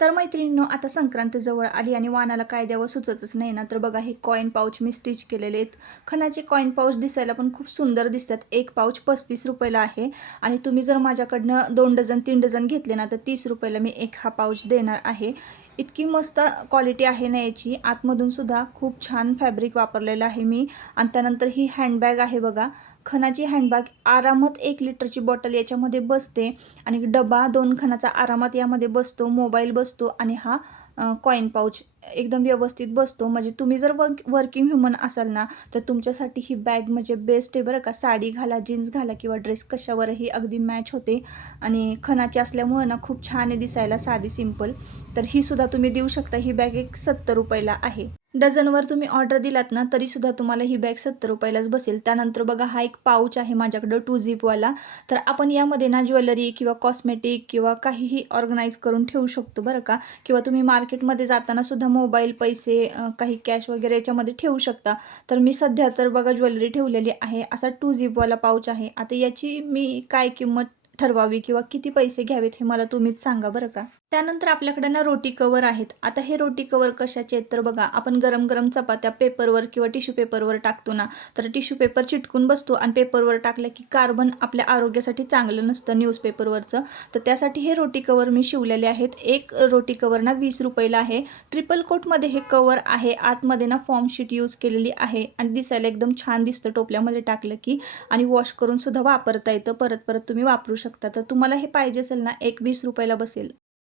तर मैत्रिणींनो, आता संक्रांत जवळ आली आणि वाणाला काय द्यावं सुचतच नाही ना. तर बघा, हे कॉइन पाऊच मी स्टिच केलेले आहेत. खणाचे कॉइन पाऊच दिसायला पण खूप सुंदर दिसतात. एक पाऊच 35 रुपयाला आहे आणि तुम्ही जर माझ्याकडनं 2 डझन 3 डझन घेतले ना, तर 30 रुपयाला मी एक हा पाऊच देणार आहे. इतकी मस्त क्वालिटी आहे ना याची. आतमधून सुद्धा खूप छान फॅब्रिक वापरलेलं आहे मी. आणि त्यानंतर ही हँडबॅग आहे बघा. खणाची हँडबॅग आरामात 1 लिटरची बॉटल याच्यामध्ये बसते आणि डबा 2 खणाचा आरामात यामध्ये बसतो, मोबाईल बसतो आणि हा कॉइन पाऊच एकदम व्यवस्थित बसतो. म्हणजे तुम्ही जर वर्किंग ह्युमन असाल ना, तर तुमच्यासाठी ही बॅग म्हणजे बेस्ट आहे बरं का. साडी घाला, जीन्स घाला किंवा ड्रेस कशावरही अगदी मॅच होते आणि खणाची असल्यामुळं ना खूप छान आहे दिसायला, साधी सिंपल. तर ही सुद्धा तुम्ही देऊ शकता. ही बॅग एक 70 रुपयाला आहे. डझनवर तुम्ही ऑर्डर दिलात ना, तरीसुद्धा तुम्हाला ही बॅग 70 रुपयालाच बसेल. त्यानंतर बघा, हा एक पाऊच आहे माझ्याकडं 2 झिपवाला. तर आपण यामध्ये ना ज्वेलरी किंवा कॉस्मेटिक किंवा काहीही ऑर्गनाइज करून ठेवू शकतो बरं का. किंवा तुम्ही मार्केटमध्ये जाताना सुद्धा मोबाईल, पैसे, काही कॅश वगैरे याच्यामध्ये ठेवू शकता. तर मी सध्या तर बघा ज्वेलरी ठेवलेली आहे. असा 2 झिपवाला पाऊच आहे. आता याची मी काय किंमत ठरवावी किंवा किती पैसे घ्यावेत हे मला तुम्हीच सांगा बरं का. त्यानंतर आपल्याकडे ना रोटी कवर आहेत. आता हे रोटी कवर कशाचे आहेत तर बघा, आपण गरम-गरम चपात्या पेपरवर किंवा टिश्यू पेपरवर टाकतो ना, तर टिश्यू पेपर चिटकून बसतो आणि पेपरवर टाकलं की कार्बन आपल्या आरोग्यासाठी चांगलं नसतं न्यूजपेपरवरचं. तर त्यासाठी हे रोटी कवर मी शिवलेले आहेत. एक रोटी कवर ना 20 रुपयाला आहे. ट्रिपल कोटमध्ये हे कवर आहे. आतमध्ये ना फॉर्म शीट यूज केलेली आहे आणि दिसायला एकदम छान दिसतं टोपल्यामध्ये टाकलं की. आणि वॉश करून सुद्धा वापरता येतं. परत-परत तुम्ही वापरू शकता. तर तुम्हाला हे पाहिजे असेल ना, एक 20 रुपयाला बसेल.